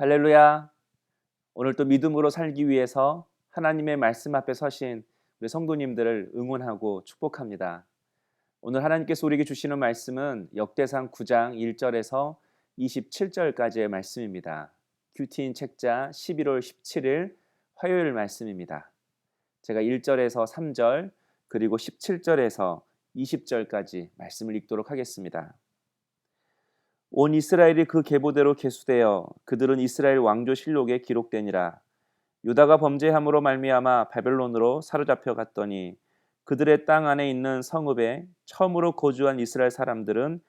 할렐루야. 오늘 또 믿음으로 살기 위해서 하나님의 말씀 앞에 서신 우리 성도님들을 응원하고 축복합니다. 오늘 하나님께서 우리에게 주시는 말씀은 역대상 9장 1절에서 27절까지의 말씀입니다. 큐티인 책자 11월 17일 화요일 말씀입니다. 제가 1절에서 3절 그리고 17절에서 20절까지 말씀을 읽도록 하겠습니다. 온 이스라엘이 그 계보대로 계수되어 그들은 이스라엘 왕조 실록에 기록되니라. 유다가 범죄함으로 말미암아 바벨론으로 사로잡혀 갔더니 그들의 땅 안에 있는 성읍에 처음으로 거주한 이스라엘 사람들은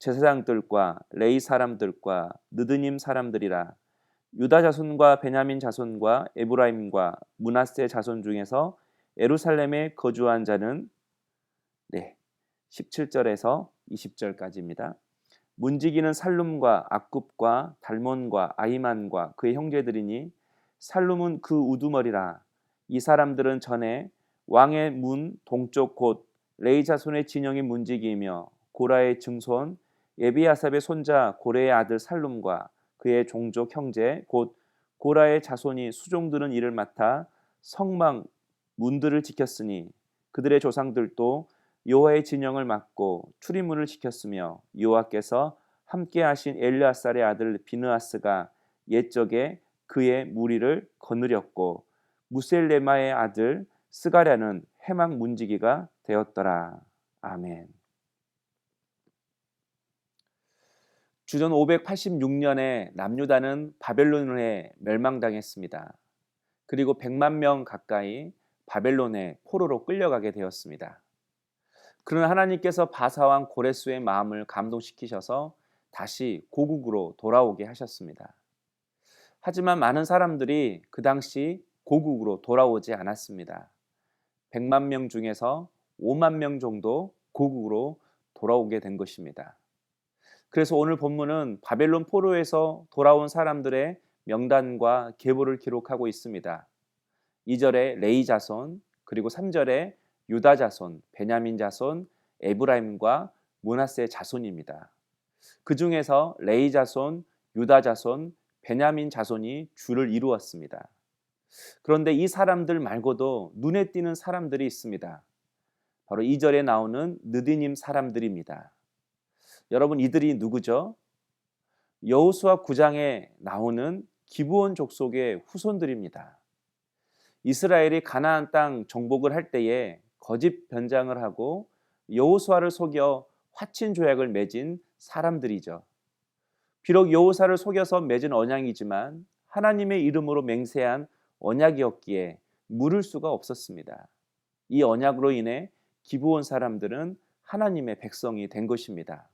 제사장들과 레위 사람들과 느드님 사람들이라. 유다 자손과 베냐민 자손과 에브라임과 므낫세 자손 중에서 예루살렘에 거주한 자는 17절에서 20절까지입니다. 문지기는 살룸과 악굽과 달몬과 아히만과 그의 형제들이니 살룸은 그 우두머리라. 이 사람들은 전에 왕의 문 동쪽 곧 레위 자손의 진영의 문지기이며 고라의 증손 예비아삽의 손자 고레의 아들 살룸과 그의 종족 형제 곧 고라의 자손이 수종드는 일을 맡아 성막 문들을 지켰으니 그들의 조상들도 여호와의 진영을 맡고 출입문을 지켰으며 여호와께서 함께 하신 엘르아살의 아들 비느하스가 옛적에 그의 무리를 거느렸고 무셀레마의 아들 스가랴는 해막 문지기가 되었더라. 아멘. 주전 586년에 남유다는 바벨론에 멸망당했습니다. 그리고 100만 명 가까이 바벨론의 포로로 끌려가게 되었습니다. 그러나 하나님께서 바사왕 고레스의 마음을 감동시키셔서 다시 고국으로 돌아오게 하셨습니다. 하지만 많은 사람들이 그 당시 고국으로 돌아오지 않았습니다. 100만 명 중에서 5만 명 정도 고국으로 돌아오게 된 것입니다. 그래서 오늘 본문은 바벨론 포로에서 돌아온 사람들의 명단과 계보를 기록하고 있습니다. 2절에 레위 자손, 그리고 3절에 유다 자손, 베냐민 자손, 에브라임과 므낫세 자손입니다. 그 중에서 레위 자손, 유다 자손, 베냐민 자손이 주를 이루었습니다. 그런데 이 사람들 말고도 눈에 띄는 사람들이 있습니다. 바로 2절에 나오는 느디님 사람들입니다. 여러분, 이들이 누구죠? 여호수아 9장에 나오는 기브온 족속의 후손들입니다. 이스라엘이 가나안 땅 정복을 할 때에 거짓 변장을 하고 여호수아를 속여 화친 조약을 맺은 사람들이죠. 비록 여호수아를 속여서 맺은 언약이지만 하나님의 이름으로 맹세한 언약이었기에 물을 수가 없었습니다. 이 언약으로 인해 기브온 사람들은 하나님의 백성이 된 것입니다.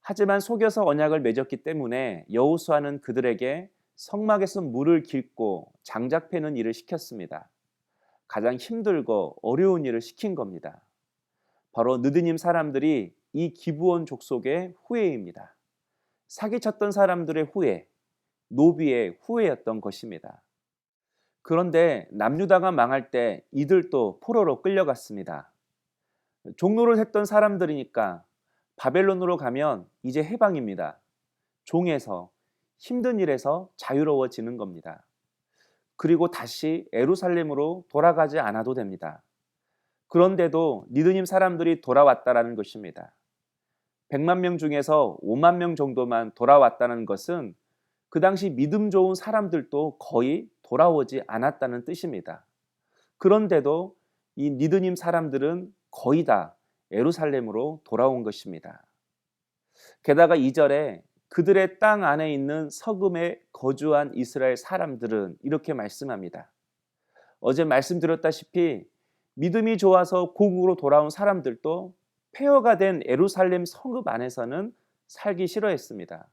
하지만 속여서 언약을 맺었기 때문에 여호수아는 그들에게 성막에서 물을 깃고 장작 패는 일을 시켰습니다. 가장 힘들고 어려운 일을 시킨 겁니다. 바로 느드님 사람들이 이 기브온 족속의 후예입니다. 사기쳤던 사람들의 후예, 노비의 후예였던 것입니다. 그런데 남유다가 망할 때 이들도 포로로 끌려갔습니다. 종노를 했던 사람들이니까 바벨론으로 가면 이제 해방입니다. 종에서, 힘든 일에서 자유로워지는 겁니다. 그리고 다시 예루살렘으로 돌아가지 않아도 됩니다. 그런데도 니드님 사람들이 돌아왔다라는 것입니다. 100만 명 중에서 5만 명 정도만 돌아왔다는 것은 그 당시 믿음 좋은 사람들도 거의 돌아오지 않았다는 뜻입니다. 그런데도 이 니드님 사람들은 거의 다 예루살렘으로 돌아온 것입니다. 게다가 2절에 그들의 땅 안에 있는 서금에 거주한 이스라엘 사람들은 이렇게 말씀합니다. 어제 말씀드렸다시피 믿음이 좋아서 고국으로 돌아온 사람들도 폐허가 된 예루살렘 성읍 안에서는 살기 싫어했습니다.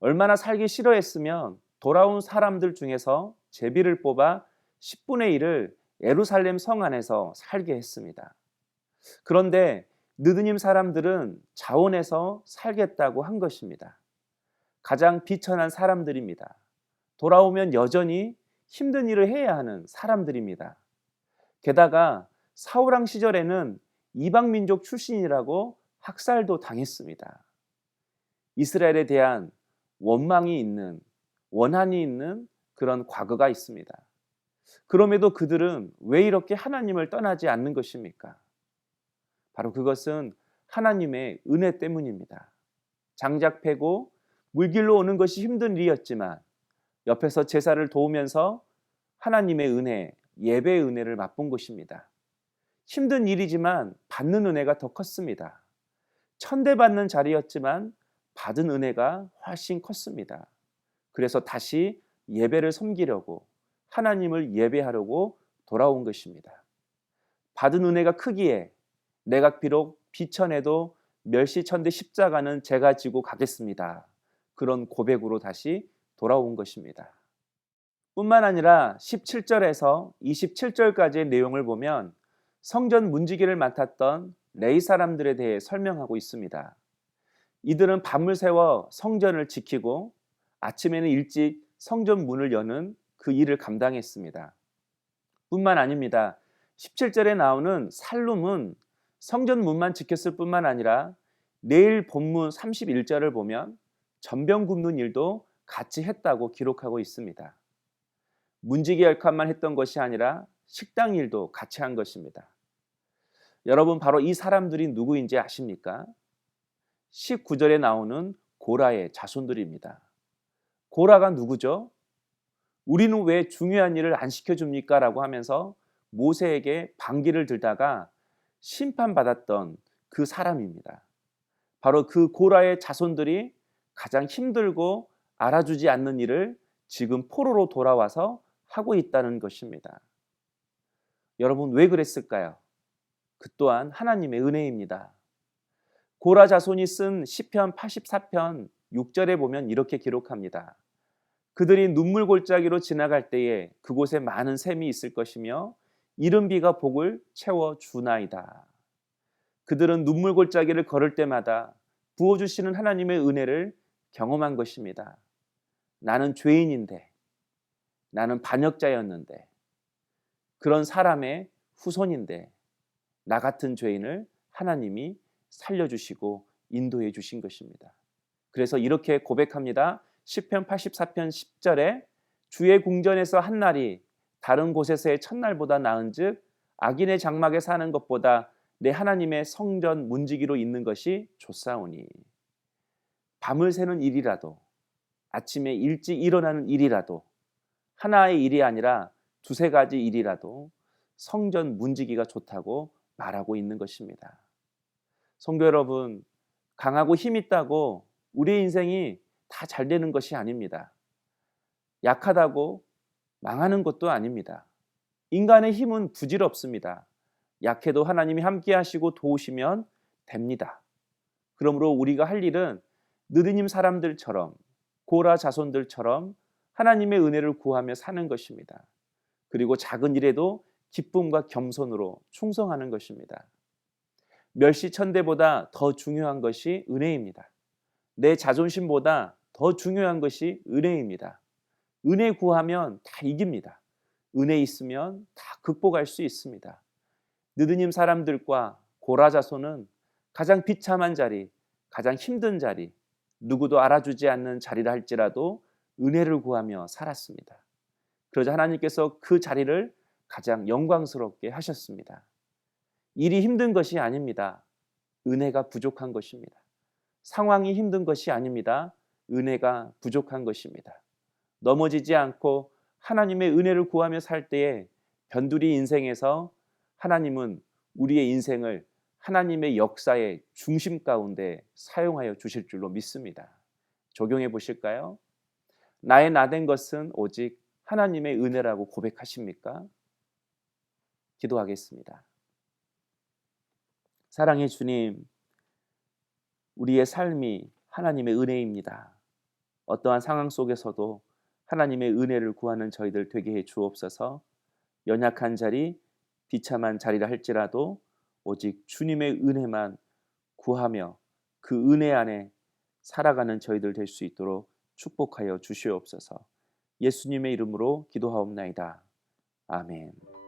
얼마나 살기 싫어했으면 돌아온 사람들 중에서 제비를 뽑아 10분의 1을 예루살렘 성 안에서 살게 했습니다. 그런데 느드님 사람들은 자원해서 살겠다고 한 것입니다. 가장 비천한 사람들입니다. 돌아오면 여전히 힘든 일을 해야 하는 사람들입니다. 게다가 사울왕 시절에는 이방민족 출신이라고 학살도 당했습니다. 이스라엘에 대한 원망이 있는 원한이 있는 그런 과거가 있습니다. 그럼에도 그들은 왜 이렇게 하나님을 떠나지 않는 것입니까? 바로 그것은 하나님의 은혜 때문입니다. 장작 패고 물길로 오는 것이 힘든 일이었지만 옆에서 제사를 도우면서 하나님의 은혜, 예배의 은혜를 맛본 것입니다. 힘든 일이지만 받는 은혜가 더 컸습니다. 천대받는 자리였지만 받은 은혜가 훨씬 컸습니다. 그래서 다시 예배를 섬기려고 하나님을 예배하려고 돌아온 것입니다. 받은 은혜가 크기에 내가 비록 비천해도 멸시천대 십자가는 제가 지고 가겠습니다. 그런 고백으로 다시 돌아온 것입니다. 뿐만 아니라 17절에서 27절까지의 내용을 보면 성전 문지기를 맡았던 레위 사람들에 대해 설명하고 있습니다. 이들은 밤을 새워 성전을 지키고 아침에는 일찍 성전 문을 여는 그 일을 감당했습니다. 뿐만 아닙니다. 17절에 나오는 살룸은 성전 문만 지켰을 뿐만 아니라 내일 본문 31절을 보면 전병 굽는 일도 같이 했다고 기록하고 있습니다. 문지기 역할만 했던 것이 아니라 식당 일도 같이 한 것입니다. 여러분, 바로 이 사람들이 누구인지 아십니까? 19절에 나오는 고라의 자손들입니다. 고라가 누구죠? 우리는 왜 중요한 일을 안 시켜줍니까? 라고 하면서 모세에게 반기를 들다가 심판받았던 그 사람입니다. 바로 그 고라의 자손들이 가장 힘들고 알아주지 않는 일을 지금 포로로 돌아와서 하고 있다는 것입니다. 여러분, 왜 그랬을까요? 그 또한 하나님의 은혜입니다. 고라 자손이 쓴 시편 84편 6절에 보면 이렇게 기록합니다. 그들이 눈물 골짜기로 지나갈 때에 그곳에 많은 샘이 있을 것이며 이른 비가 복을 채워 주나이다. 그들은 눈물 골짜기를 걸을 때마다 부어주시는 하나님의 은혜를 경험한 것입니다. 나는 죄인인데, 나는 반역자였는데, 그런 사람의 후손인데 나 같은 죄인을 하나님이 살려주시고 인도해 주신 것입니다. 그래서 이렇게 고백합니다. 시편 84편 10절에 주의 궁전에서 한 날이 다른 곳에서의 첫날보다 나은즉 악인의 장막에 사는 것보다 내 하나님의 성전 문지기로 있는 것이 좋사오니. 밤을 새는 일이라도 아침에 일찍 일어나는 일이라도 하나의 일이 아니라 두세 가지 일이라도 성전 문지기가 좋다고 말하고 있는 것입니다. 성도 여러분, 강하고 힘 있다고 우리의 인생이 다 잘 되는 것이 아닙니다. 약하다고 망하는 것도 아닙니다. 인간의 힘은 부질없습니다. 약해도 하나님이 함께 하시고 도우시면 됩니다. 그러므로 우리가 할 일은 느드님 사람들처럼, 고라 자손들처럼 하나님의 은혜를 구하며 사는 것입니다. 그리고 작은 일에도 기쁨과 겸손으로 충성하는 것입니다. 멸시천대보다 더 중요한 것이 은혜입니다. 내 자존심보다 더 중요한 것이 은혜입니다. 은혜 구하면 다 이깁니다. 은혜 있으면 다 극복할 수 있습니다. 느드님 사람들과 고라 자손은 가장 비참한 자리, 가장 힘든 자리, 누구도 알아주지 않는 자리라 할지라도 은혜를 구하며 살았습니다. 그러자 하나님께서 그 자리를 가장 영광스럽게 하셨습니다. 일이 힘든 것이 아닙니다. 은혜가 부족한 것입니다. 상황이 힘든 것이 아닙니다. 은혜가 부족한 것입니다. 넘어지지 않고 하나님의 은혜를 구하며 살 때에 변두리 인생에서 하나님은 우리의 인생을 하나님의 역사의 중심 가운데 사용하여 주실 줄로 믿습니다. 적용해 보실까요? 나의 나된 것은 오직 하나님의 은혜라고 고백하십니까? 기도하겠습니다. 사랑의 주님, 우리의 삶이 하나님의 은혜입니다. 어떠한 상황 속에서도 하나님의 은혜를 구하는 저희들 되게 해 주옵소서. 연약한 자리, 비참한 자리라 할지라도 오직 주님의 은혜만 구하며 그 은혜 안에 살아가는 저희들 될 수 있도록 축복하여 주시옵소서. 예수님의 이름으로 기도하옵나이다. 아멘.